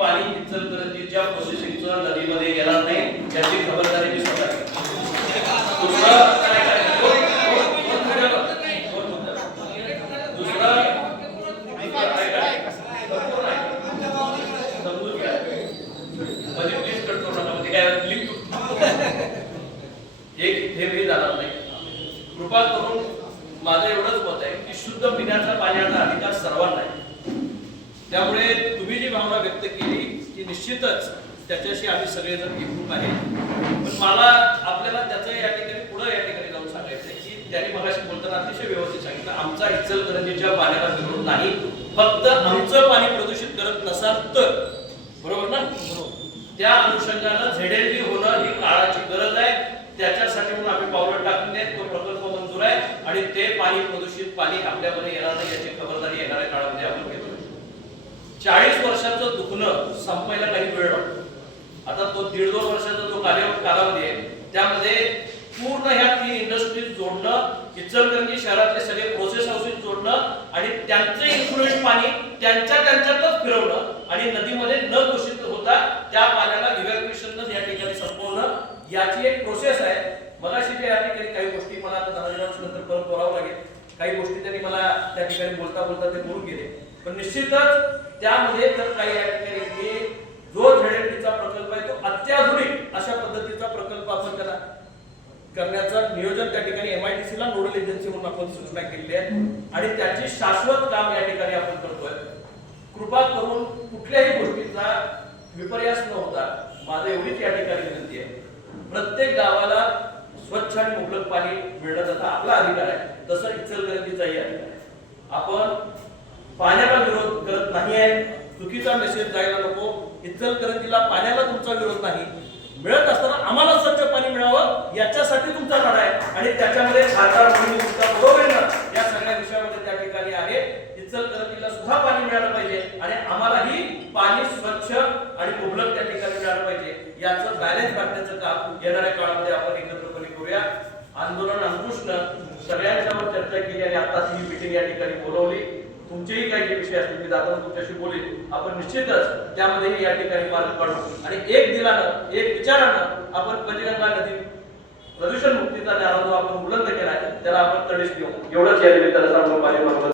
पाणी इचलकरंजीच्या प्रोसेसिंगचं नदीमध्ये येणार नाही याची खबरदारी मी स्वतः घेतो. कृपा करून माझं एवढंच मत आहे की शुद्ध पिण्याचा पाण्याचा अधिकार सर्वांना आहे. त्यामुळे तुम्ही जी भावना व्यक्त केली ती निश्चितच त्याच्याशी आम्ही सगळेजण एकरूप आहे. पण मला आपल्याला त्याचं या ठिकाणी पुढे या ठिकाणी जाऊन सांगायचं आहे की त्यांनी मगाशी बोलताना अतिशय व्यवस्थित सांगितलं आमचा इचलकरंजीच्या पाण्याला विरोध नाही, फक्त आमचं पाणी प्रदूषित करत नसाल तर. बरोबर ना? त्या अनुषंगानं झेडएलडी होणं ही काळाची गरज आहे. त्याच्यासाठी म्हणून आम्ही पावलं टाकले, तो प्रकल्प मंजूर आहे आणि ते पाणी प्रदूषित पाणी आपल्यामध्ये येणार नाही याची खबरदारी येणाऱ्या काळामध्ये आपण घेतो. 40 वर्षाचं दुखणं संपायला काही वेळ लागतो. आता तो 1.5-2 वर्षाचा जो कालावधी आहे त्यामध्ये पूर्ण ह्या 3 इंडस्ट्रीज जोडणं, इचलकरंजी शहरातले सगळे प्रोसेस हाऊसेस जोडणं आणि त्यांचे इन्फ्लुएंट पाणी त्यांच्यातच फिरवणं आणि नदीमध्ये न दूषित होता त्या पाण्याला इव्हॅक्युएशन या ठिकाणी संपवणं याची एक प्रोसेस आहे. मगाशी त्या ठिकाणी काही गोष्टी मला आता 10 वर्षानंतर परत बोलावं लागेल. काही गोष्टी त्यांनी मला त्या ठिकाणी बोलता ते बोलून गेले. पण निश्चितच त्यामध्ये तर काही या ठिकाणी जो झेडएलडीचा प्रकल्प आहे तो अत्याधुनिक अशा पद्धतीचा प्रकल्प आपण त्याला करण्याचं नियोजन त्या ठिकाणी एमआयडीसीला नोडल एजन्सी म्हणून आपण सूचना केली आहे आणि त्याची शाश्वत काम या ठिकाणी आपण करतोय. कृपा करून कुठल्याही गोष्टीचा विपर्यास न होता माझं एवढीच या ठिकाणी विनंती आहे, प्रत्येक गावाला स्वच्छ आणि मुबलक पाणी मिळणं त्याचा आपला अधिकार आहे, तसं इचलकरंजीचाही अधिकार आहे. आपण पाण्याला विरोध करत नाही आहे, चुकीचा मेसेज जायला नको. इचलकरंजीला पाण्याला तुमचा विरोध नाही, मिळत असताना आम्हाला स्वच्छ पाणी मिळावं याच्यासाठी तुमचा लढा आहे आणि त्याच्यामध्ये खासदार म्हणून तुमचा बरोबर या सगळ्या विषयामध्ये त्या ठिकाणी आहे. इचलकरंजीला सुद्धा पाणी मिळालं पाहिजे आणि आम्हालाही पाणी स्वच्छ आणि मुबलक त्या ठिकाणी मिळालं पाहिजे. याचं बॅलन्स राखण्याचं काम येणाऱ्या काळामध्ये आपण एकत्रपणे करूया. आंदोलन अंकुशनं सगळ्यांच्यावर चर्चा केली आणि आता ही मीटिंग या ठिकाणी बोलवली. तुमचेही काही जे विषय असतील मी जाताना तुमच्याशी बोलेन. आपण निश्चितच त्यामध्ये या ठिकाणी मार्ग काढू आणि एक दिलानं एक विचारानं आपण पंचगंगा नदी प्रदूषण मुक्तीचा नारा जो आपण बुलंद केला त्याला आपण तडीस देऊ. एवढंच या निमित्तानं सांगून माझे